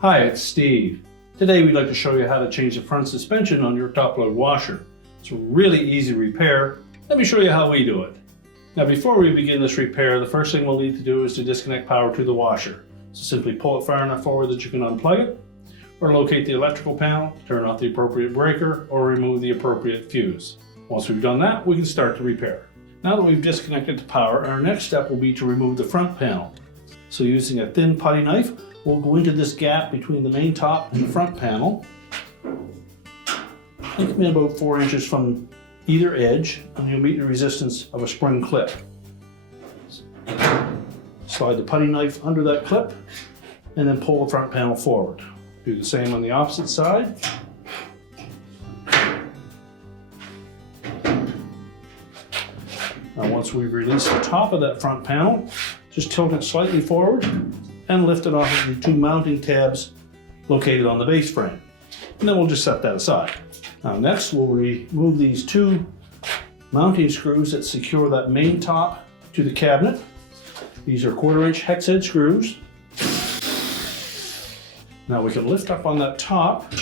Hi, it's Steve. Today we'd like to show you how to change the front suspension on your top load washer. It's a really easy repair. Let me show you how we do it. Now before we begin this repair, the first thing we'll need to do is to disconnect power to the washer. So simply pull it far enough forward that you can unplug it, or locate the electrical panel, turn off the appropriate breaker, or remove the appropriate fuse. Once we've done that, we can start the repair. Now that we've disconnected the power, our next step will be to remove the front panel. So using a thin putty knife, we'll go into this gap between the main top and the front panel. It can be about 4 inches from either edge, and you'll meet the resistance of a spring clip. Slide the putty knife under that clip, and then pull the front panel forward. Do the same on the opposite side. Now once we've released the top of that front panel, just tilt it slightly forward and lift it off of the 2 mounting tabs located on the base frame. And then we'll just set that aside. Now next we'll remove these 2 mounting screws that secure that main top to the cabinet. These are 1/4 inch hex head screws. Now we can lift up on that top,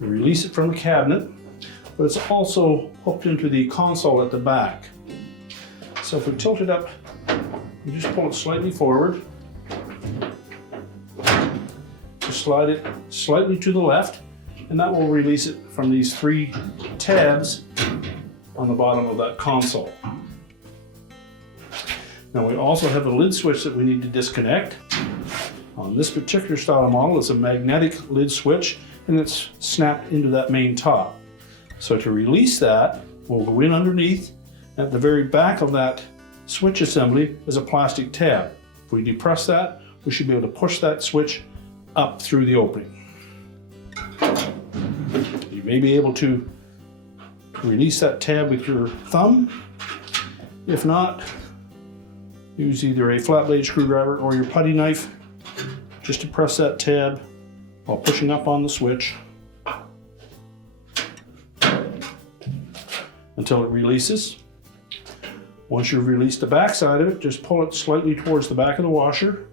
release it from the cabinet, but it's also hooked into the console at the back. So if we tilt it up, we just pull it slightly forward. Just slide it slightly to the left, and that will release it from these 3 tabs on the bottom of that console. Now we also have a lid switch that we need to disconnect. On this particular style model, it's a magnetic lid switch, and it's snapped into that main top. So to release that, we'll go in underneath. At the very back of that switch assembly is a plastic tab. If we depress that, we should be able to push that switch up through the opening. You may be able to release that tab with your thumb. If not, use either a flat blade screwdriver or your putty knife just to press that tab while pushing up on the switch until it releases. Once you've released the back side of it, just pull it slightly towards the back of the washer.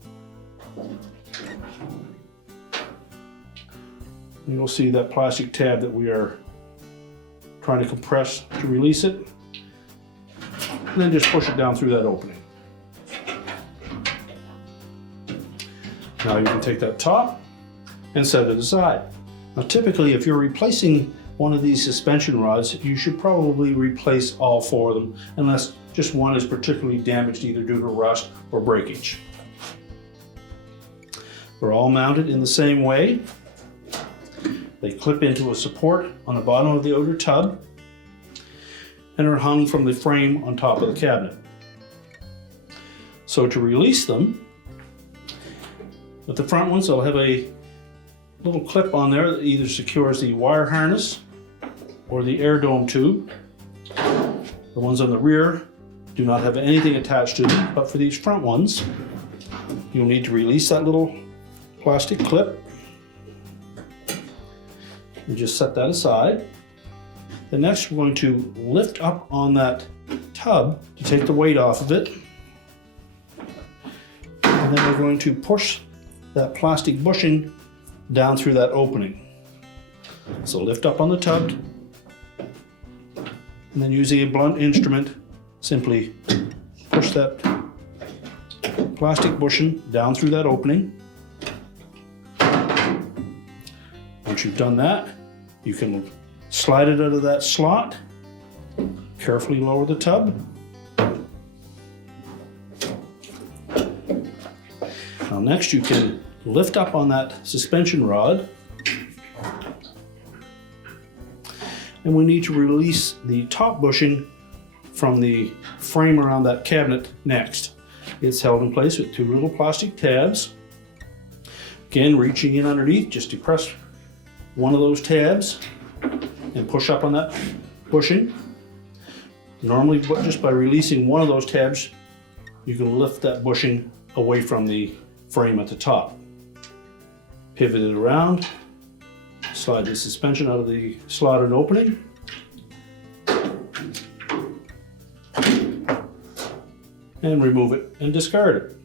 And you'll see that plastic tab that we are trying to compress to release it. And then just push it down through that opening. Now you can take that top and set it aside. Now typically if you're replacing one of these suspension rods, you should probably replace all 4 of them unless just one is particularly damaged either due to rust or breakage. They're all mounted in the same way. They clip into a support on the bottom of the outer tub and are hung from the frame on top of the cabinet. So to release them, with the front ones, I'll have a little clip on there that either secures the wire harness or the air dome tube. The ones on the rear do not have anything attached to them, but for these front ones, you'll need to release that little plastic clip and just set that aside. Then next we're going to lift up on that tub to take the weight off of it. And then we're going to push that plastic bushing down through that opening. So lift up on the tub, and then using a blunt instrument, simply push that plastic bushing down through that opening. Once you've done that, you can slide it out of that slot, carefully lower the tub. Now next you can lift up on that suspension rod, and we need to release the top bushing from the frame around that cabinet next. It's held in place with 2 little plastic tabs. Again, reaching in underneath, just depress one of those tabs and push up on that bushing. Normally, just by releasing one of those tabs, you can lift that bushing away from the frame at the top. Pivot it around, slide the suspension out of the slotted opening, and remove it and discard it.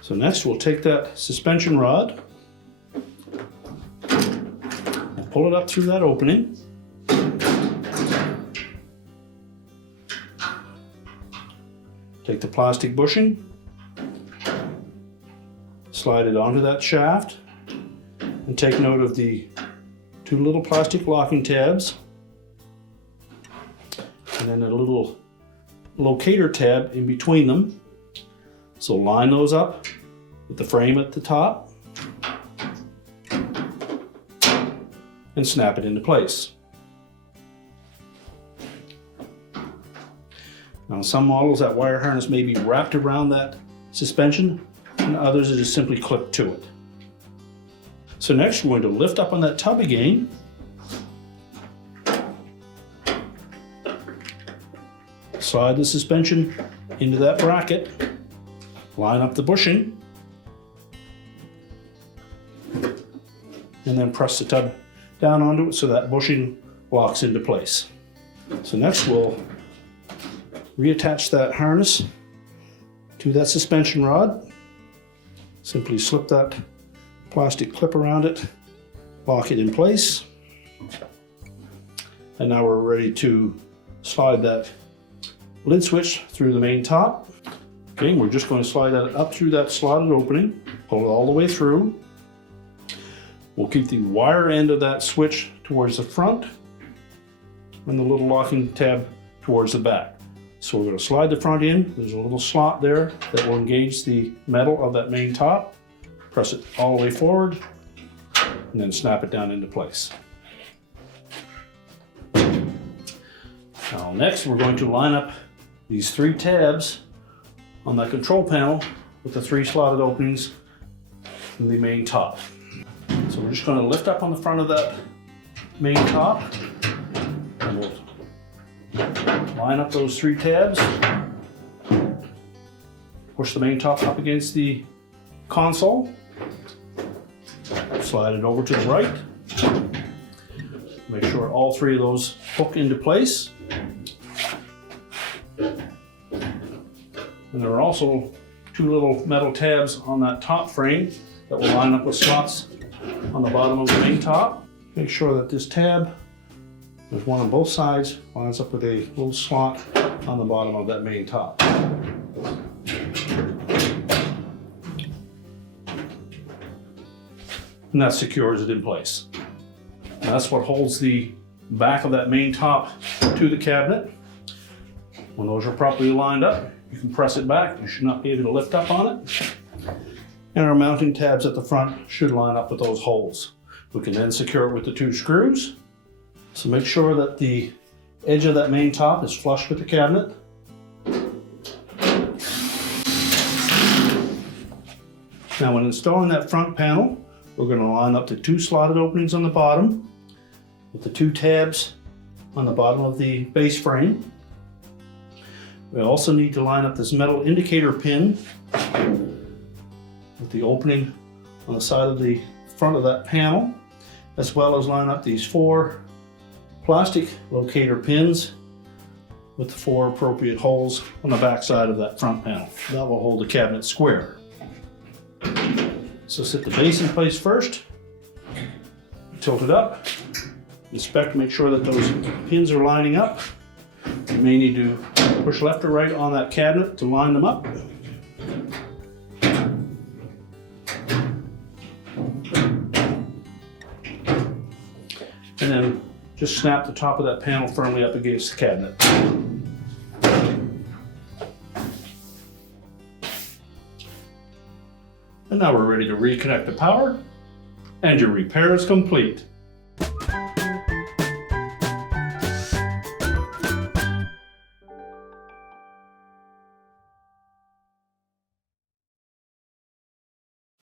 So next we'll take that suspension rod, and pull it up through that opening. Take the plastic bushing, slide it onto that shaft, and take note of the two little plastic locking tabs, and then a little locator tab in between them. So line those up with the frame at the top and snap it into place. Now, some models, that wire harness may be wrapped around that suspension, and others are just simply clipped to it. So next we're going to lift up on that tub again, slide the suspension into that bracket, line up the bushing, and then press the tub down onto it so that bushing locks into place. So next we'll reattach that harness to that suspension rod. Simply slip that plastic clip around it, lock it in place, and now we're ready to slide that lid switch through the main top. Okay, we're just going to slide that up through that slotted opening, pull it all the way through. We'll keep the wire end of that switch towards the front and the little locking tab towards the back. So we're going to slide the front in. There's a little slot there that will engage the metal of that main top. Press it all the way forward and then snap it down into place. Now next we're going to line up these three tabs on that control panel with the three slotted openings in the main top. So we're just going to lift up on the front of that main top, and we'll line up those three tabs, push the main top up against the console, slide it over to the right, make sure all three of those hook into place. And there are also two little metal tabs on that top frame that will line up with slots on the bottom of the main top. Make sure that this tab, there's one on both sides, lines up with a little slot on the bottom of that main top. And that secures it in place. And that's what holds the back of that main top to the cabinet. When those are properly lined up, you can press it back. You should not be able to lift up on it. And our mounting tabs at the front should line up with those holes. We can then secure it with the two screws. So make sure that the edge of that main top is flush with the cabinet. Now when installing that front panel, we're going to line up the two slotted openings on the bottom with the two tabs on the bottom of the base frame. We also need to line up this metal indicator pin with the opening on the side of the front of that panel, as well as line up these four plastic locator pins with the four appropriate holes on the back side of that front panel. That will hold the cabinet square. So set the base in place first, tilt it up, inspect, make sure that those pins are lining up. You may need to push left or right on that cabinet to line them up. And then just snap the top of that panel firmly up against the cabinet. And now we're ready to reconnect the power, and your repair is complete.